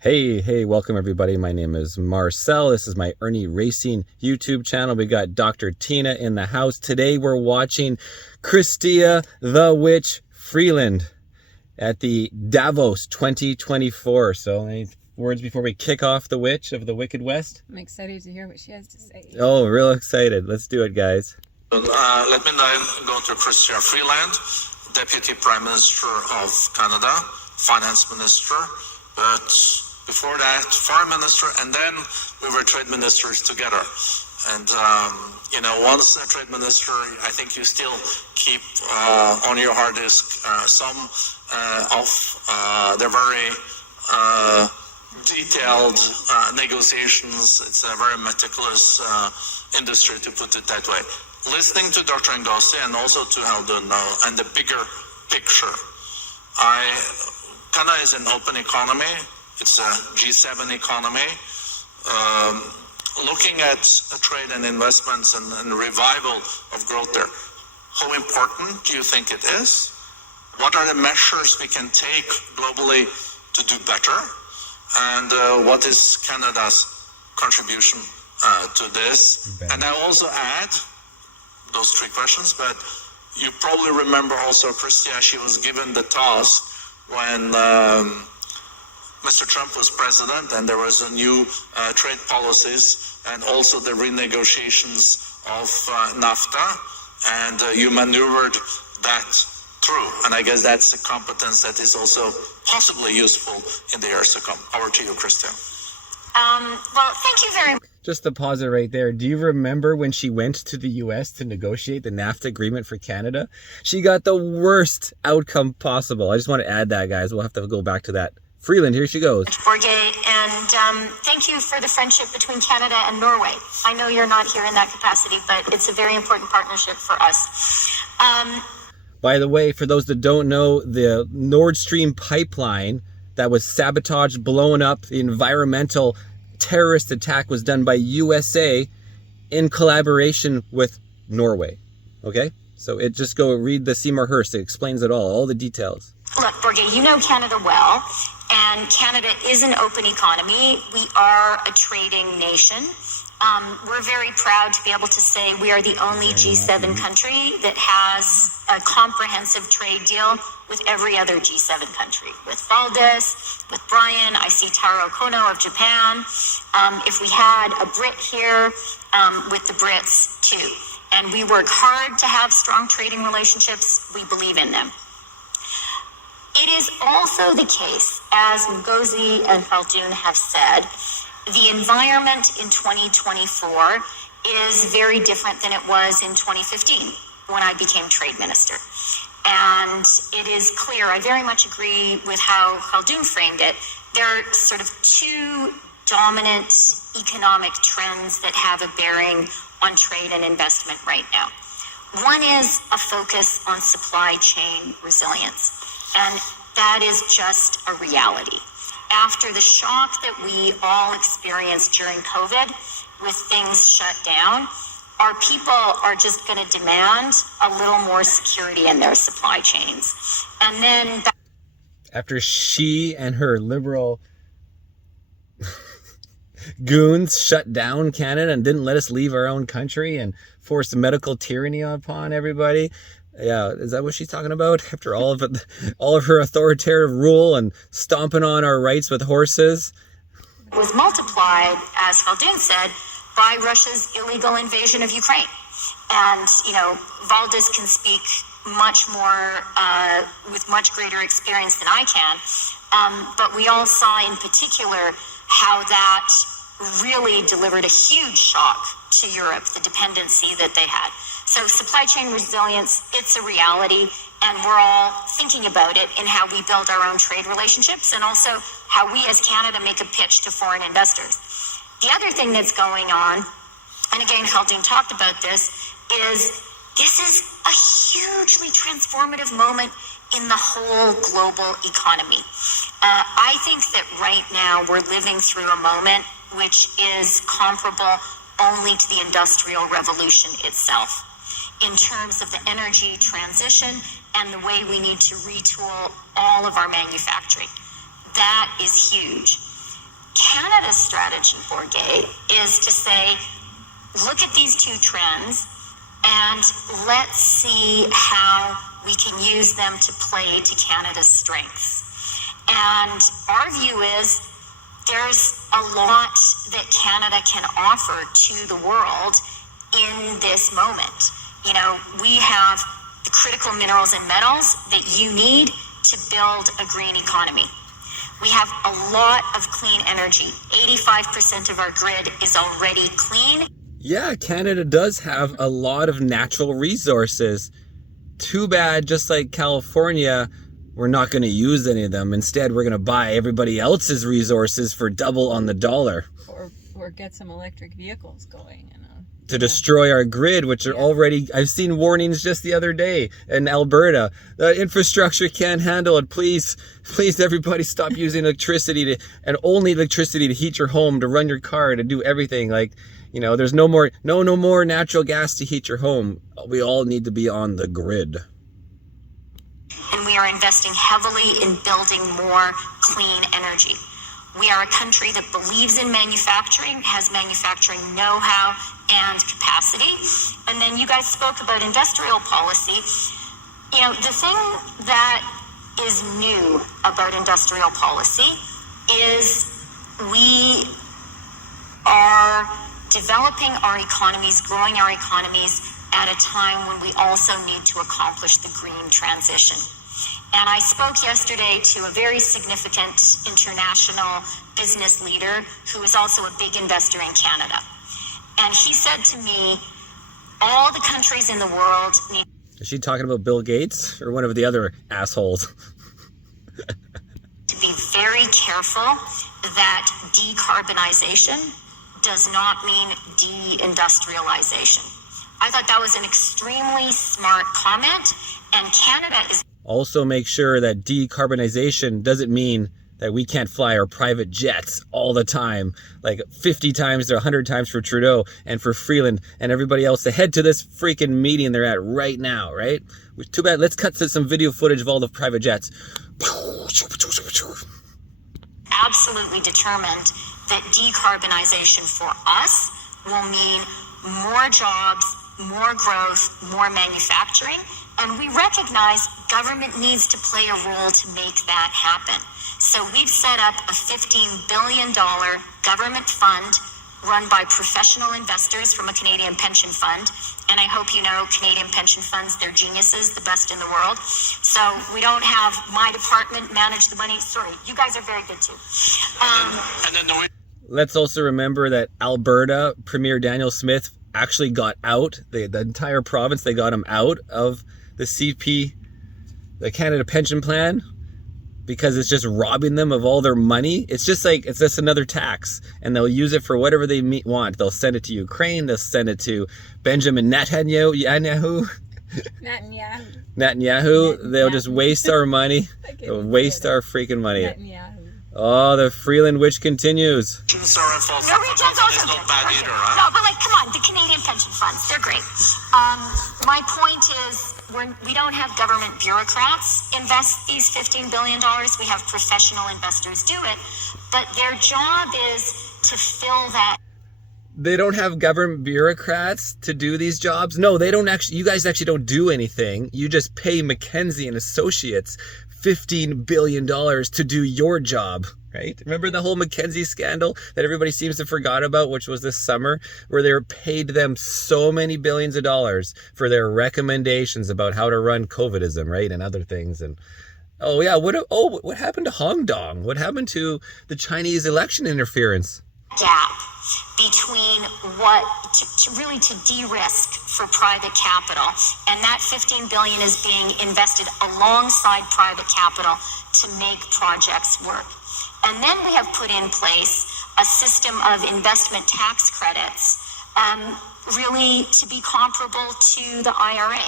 Hey, welcome everybody. My name is Marcel. This is my Irnieracing YouTube channel. We got Dr. Tina in the house. Today we're watching Chrystia the Witch Freeland at the Davos 2024. So any words before we kick off the Witch of the Wicked West? I'm excited to hear what she has to say. Oh, real excited. Let's do it, guys. Let me now go to Chrystia Freeland, Deputy Prime Minister of Canada, Finance Minister, but before that, Foreign Minister, and then we were Trade Ministers together. And, once a Trade Minister, I think you still keep on your hard disk some of the very detailed negotiations. It's a very meticulous industry, to put it that way. Listening to Dr. Ngozi and also to Haldun and the bigger picture, Canada is an open economy. It's a G7 economy. Looking at trade and investments and revival of growth there, how important do you think it is? What are the measures we can take globally to do better? And what is Canada's contribution to this? And I also add those three questions, but you probably remember also Chrystia, she was given the task when Mr. Trump was president and there was a new trade policies and also the renegotiations of NAFTA, and you maneuvered that through. And I guess that's a competence that is also possibly useful in the years to come. Over to you, Chrystia. Well, thank you very much. Just to pause it right there. Do you remember when she went to the US to negotiate the NAFTA agreement for Canada? She got the worst outcome possible. I just want to add that, guys. We'll have to go back to that. Freeland, here she goes. Borgay, and thank you for the friendship between Canada and Norway. I know you're not here in that capacity, but it's a very important partnership for us. By the way, for those that don't know, the Nord Stream pipeline that was sabotaged, blown up, the environmental terrorist attack was done by USA in collaboration with Norway. Okay? So just go read the Seymour Hirst. It explains it all the details. Look, Borgay, you know Canada well, and Canada is an open economy. We are a trading nation. We're very proud to be able to say we are the only G7 country that has a comprehensive trade deal with every other G7 country. With Valdez, with Brian, I see Taro Kono of Japan. If we had a Brit here, with the Brits too. And we work hard to have strong trading relationships. We believe in them. It is also the case, as Ngozi and Haldun have said, the environment in 2024 is very different than it was in 2015 when I became trade minister. And it is clear, I very much agree with how Haldun framed it. There are sort of two dominant economic trends that have a bearing on trade and investment right now. One is a focus on supply chain resilience. And that is just a reality. After the shock that we all experienced during COVID with things shut down, our people are just going to demand a little more security in their supply chains. And then after she and her liberal goons shut down Canada and didn't let us leave our own country and forced medical tyranny upon everybody. Yeah, is that what she's talking about? After all of her authoritative rule and stomping on our rights with horses? Was multiplied, as Haldun said, by Russia's illegal invasion of Ukraine. And, Valdez can speak much more, with much greater experience than I can. But we all saw in particular how that really delivered a huge shock to Europe, the dependency that they had. So supply chain resilience, it's a reality, and we're all thinking about it in how we build our own trade relationships and also how we as Canada make a pitch to foreign investors. The other thing that's going on, and again, Haldun talked about this is a hugely transformative moment in the whole global economy. I think that right now we're living through a moment which is comparable only to the Industrial Revolution itself in terms of the energy transition and the way we need to retool all of our manufacturing. That is huge. Canada's strategy, Borgay, is to say, look at these two trends and let's see how we can use them to play to Canada's strengths. And our view is there's a lot that Canada can offer to the world in this moment. You know, we have the critical minerals and metals that you need to build a green economy. We have a lot of clean energy. 85% of our grid is already clean. Yeah, Canada does have a lot of natural resources. Too bad, just like California, we're not going to use any of them. Instead, we're going to buy everybody else's resources for double on the dollar. Or get some electric vehicles going, you know. To destroy our grid, which are already, I've seen warnings just the other day in Alberta. The infrastructure can't handle it. Please, everybody stop using electricity and only electricity to heat your home, to run your car, to do everything. Like, you know, there's no more natural gas to heat your home. We all need to be on the grid. And we are investing heavily in building more clean energy. We are a country that believes in manufacturing, has manufacturing know-how and capacity. And then you guys spoke about industrial policy. You know, the thing that is new about industrial policy is we are developing our economies, growing our economies at a time when we also need to accomplish the green transition. And I spoke yesterday to a very significant international business leader who is also a big investor in Canada. And he said to me, all the countries in the world need... Is she talking about Bill Gates or one of the other assholes? ...to be very careful that decarbonization does not mean deindustrialization. I thought that was an extremely smart comment, and Canada is... Also make sure that decarbonization doesn't mean that we can't fly our private jets all the time, like 50 times or 100 times for Trudeau and for Freeland and everybody else to head to this freaking meeting they're at right now, right? Too bad. Let's cut to some video footage of all the private jets. Absolutely determined that decarbonization for us will mean more jobs, more growth, more manufacturing. And we recognize government needs to play a role to make that happen. So we've set up a $15 billion government fund run by professional investors from a Canadian pension fund. And I hope you know Canadian pension funds, they're geniuses, the best in the world. So we don't have my department manage the money. Sorry, you guys are very good too. Let's also remember that Alberta Premier Daniel Smith actually got out, the entire province, they got him out of the CP, the Canada Pension Plan, because it's just robbing them of all their money. It's just like, it's just another tax, and they'll use it for whatever they want. They'll send it to Ukraine, they'll send it to Benjamin Netanyahu. They'll just waste our money. They'll waste our freaking money. Oh, the Freeland witch continues. Norwegians also good. Bad either, huh? No, but like, come on, the Canadian pension funds, they're great. My point is, we don't have government bureaucrats invest these $15 billion. We have professional investors do it, but their job is to fill that. They don't have government bureaucrats to do these jobs? No, they don't actually. You guys actually don't do anything. You just pay McKinsey and Associates $15 billion to do your job, right? Remember the whole McKinsey scandal that everybody seems to have forgot about, which was this summer, where they paid them so many billions of dollars for their recommendations about how to run COVIDism, right? And other things. And oh yeah, what happened to Hong Dong? What happened to the Chinese election interference? Gap between what to really to de-risk for private capital, and that $15 billion is being invested alongside private capital to make projects work. And then we have put in place a system of investment tax credits, really to be comparable to the IRA.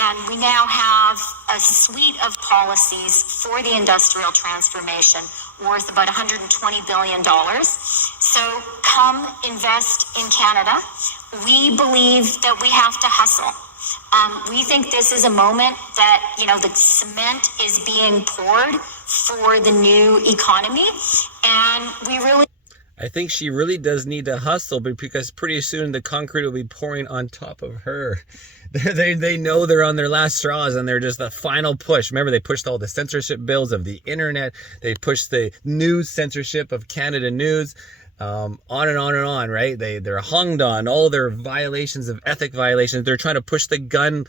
And we now have a suite of policies for the industrial transformation worth about $120 billion. So come invest in Canada. We believe that we have to hustle. We think this is a moment that, you know, the cement is being poured for the new economy. And we really... I think she really does need to hustle, but because pretty soon the concrete will be pouring on top of her. They know they're on their last straws, and they're just the final push. Remember, they pushed all the censorship bills of the internet. They pushed the news censorship of Canada News. On and on and on, right? They're hung on all their violations of ethic violations. They're trying to push the gun,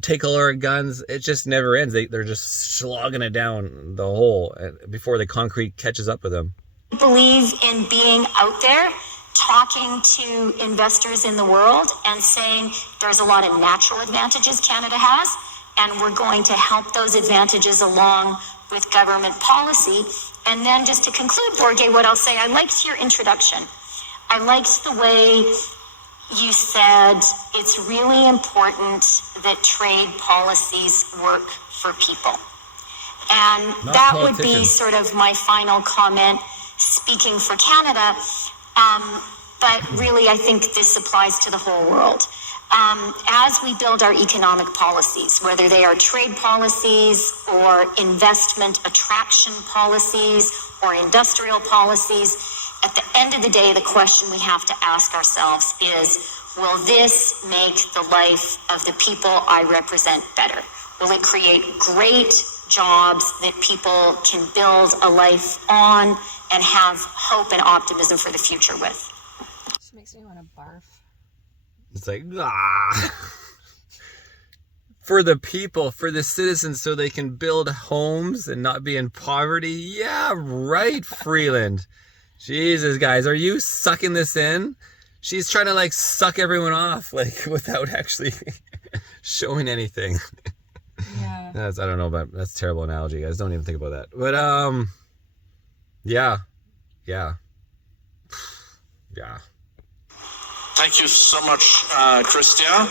take all our guns. It just never ends. They're just slogging it down the hole before the concrete catches up with them. Believe in being out there, talking to investors in the world and saying there's a lot of natural advantages Canada has, and we're going to help those advantages along with government policy. And then just to conclude, Borge, what I'll say, I liked your introduction. I liked the way you said it's really important that trade policies work for people. And Not that would be politicians. sort of my final comment, speaking for Canada. But really, I think this applies to the whole world. As we build our economic policies, whether they are trade policies or investment attraction policies or industrial policies, at the end of the day, the question we have to ask ourselves is, will this make the life of the people I represent better? Will it create great jobs that people can build a life on and have hope and optimism for the future with? This makes me want to barf. It's like, for the people, for the citizens, so they can build homes and not be in poverty. Yeah, right, Freeland. Jesus, guys, are you sucking this in? She's trying to suck everyone off, without actually showing anything. Yeah. I don't know, but that's a terrible analogy, guys. Don't even think about that. But yeah. Thank you so much, Chrystia.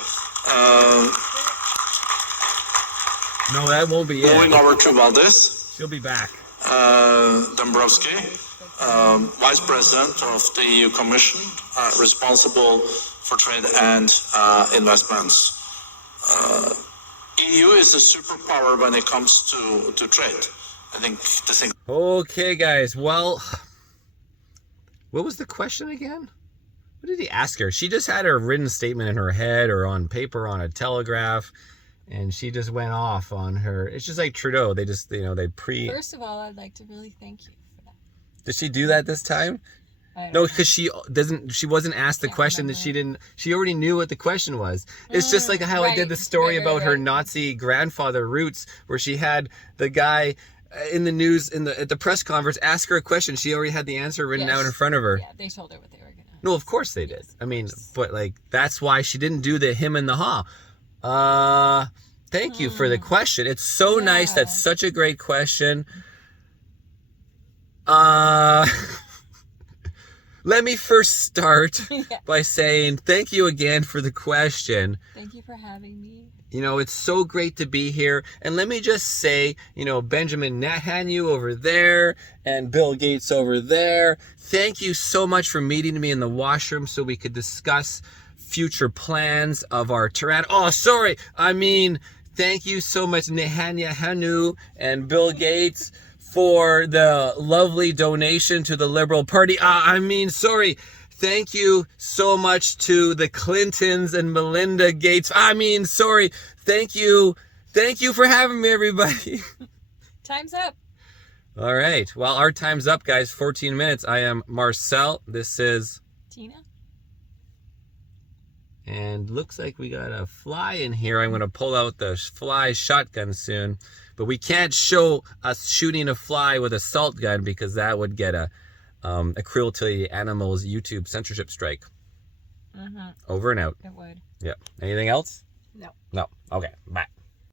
No, that won't be it. Moving over to Valdez She'll be back. Dombrovski, Vice President of the EU Commission, responsible for trade and investments. EU is a superpower when it comes to trade. I think this thing. Okay, guys. Well, what was the question again? What did he ask her? She just had her written statement in her head or on paper on a telegraph, and she just went off on her. It's just like Trudeau. They just, First of all, I'd like to really thank you for that. Did she do that this time? No, because she wasn't asked the question that she already knew what the question was. It's just like how I did the story about her Nazi grandfather roots, where she had the guy in the news at the press conference ask her a question. She already had the answer written out in front of her. Yeah, they told her what they were gonna. No, of course they did. I mean, but that's why she didn't do the him and the ha. Thank you for the question. It's so nice. That's such a great question. Let me first start by saying thank you again for the question. Thank you for having me. It's so great to be here. And let me just say, Benjamin Netanyahu over there and Bill Gates over there, thank you so much for meeting me in the washroom so we could discuss future plans of our thank you so much, Netanyahu and Bill Gates, for the lovely donation to the Liberal Party. Thank you so much to the Clintons and Melinda Gates. Thank you. Thank you for having me, everybody. Time's up. All right. Well, our time's up, guys. 14 minutes. I am Marcel. This is Tina. And looks like we got a fly in here. I'm going to pull out the fly shotgun soon. But we can't show us shooting a fly with a salt gun because that would get a cruelty to animals YouTube censorship strike. Over and out. It would. Yep. Anything else? No. No. Okay. Bye.